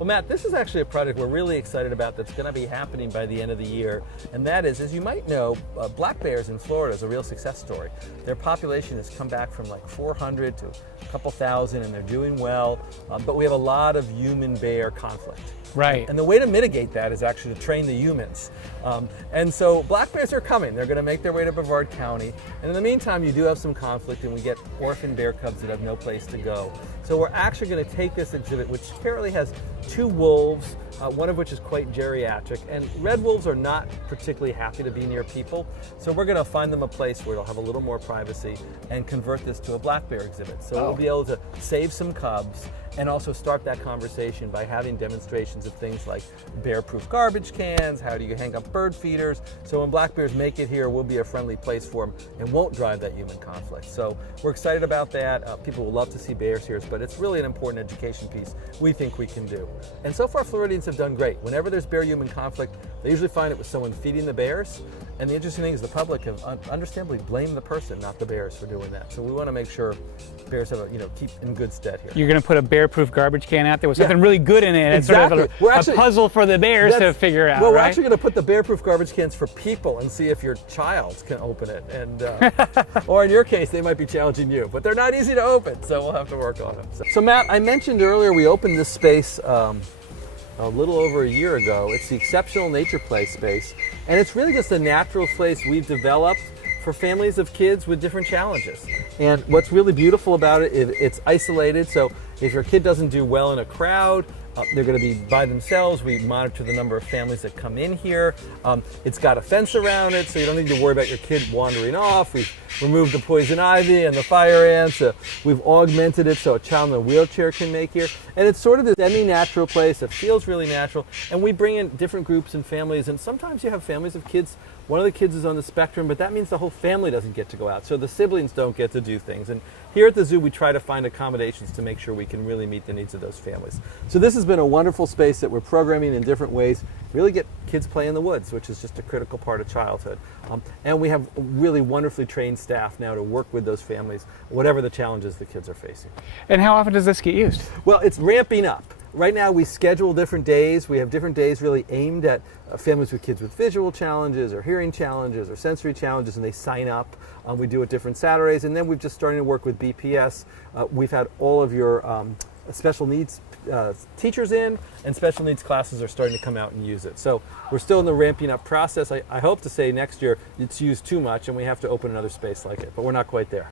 Well, Matt, this is actually a project we're really excited about that's going to be happening by the end of the year. And that is, as you might know, black bears in Florida is a real success story. Their population has come back from like 400 to a couple thousand, and they're doing well. But we have a lot of human-bear conflict. Right. And the way to mitigate that is actually to train the humans. And so black bears are coming. They're going to make their way to Brevard County. And in the meantime, you do have some conflict, and we get orphan bear cubs that have no place to go. So we're actually going to take this exhibit, which apparently has 2 wolves, one of which is quite geriatric. And red wolves are not particularly happy to be near people. So we're going to find them a place where they'll have a little more privacy and convert this to a black bear exhibit. So we'll be able to save some cubs and also start that conversation by having demonstrations of things like bear-proof garbage cans, how do you hang up bird feeders. So when black bears make it here, we'll be a friendly place for them and won't drive that human conflict. So we're excited about that. People will love to see bears here, but it's really an important education piece we think we can do. And so far, Floridians have done great. Whenever there's bear-human conflict, they usually find it with someone feeding the bears. And the interesting thing is the public have understandably blamed the person, not the bears, for doing that. So we want to make sure bears have keep in good stead here. You're going to put a bear-proof garbage can out there with something really good in it. Exactly. It's sort of a puzzle for the bears to figure out. Well, we're right? actually going to put the bear-proof garbage cans for people and see if your child can open it. And or in your case, they might be challenging you, but they're not easy to open, so we'll have to work on them. So Matt, I mentioned earlier we opened this space a little over a year ago. It's the Exceptional Nature Play space, and it's really just a natural place we've developed for families of kids with different challenges. And what's really beautiful about it is it's isolated, so if your kid doesn't do well in a crowd, they're going to be by themselves. We monitor the number of families that come in here. It's got a fence around it, so you don't need to worry about your kid wandering off. We've removed the poison ivy and the fire ants. We've augmented it so a child in a wheelchair can make here. And it's sort of this semi-natural place that feels really natural. And we bring in different groups and families, and sometimes you have families of kids. One of the kids is on the spectrum, but that means the whole family doesn't get to go out. So the siblings don't get to do things. And here at the zoo, we try to find accommodations to make sure we can really meet the needs of those families. So this has been a wonderful space that we're programming in different ways, really get kids play in the woods, which is just a critical part of childhood. And we have really wonderfully trained staff now to work with those families, whatever the challenges the kids are facing. And how often does this get used? Well, it's ramping up. Right now we schedule different days. We have different days really aimed at families with kids with visual challenges or hearing challenges or sensory challenges, and they sign up. We do it different Saturdays, and then we've just started to work with BPS. We've had all of your special needs teachers in, and special needs classes are starting to come out and use it. So we're still in the ramping up process. I hope to say next year it's used too much and we have to open another space like it, but we're not quite there.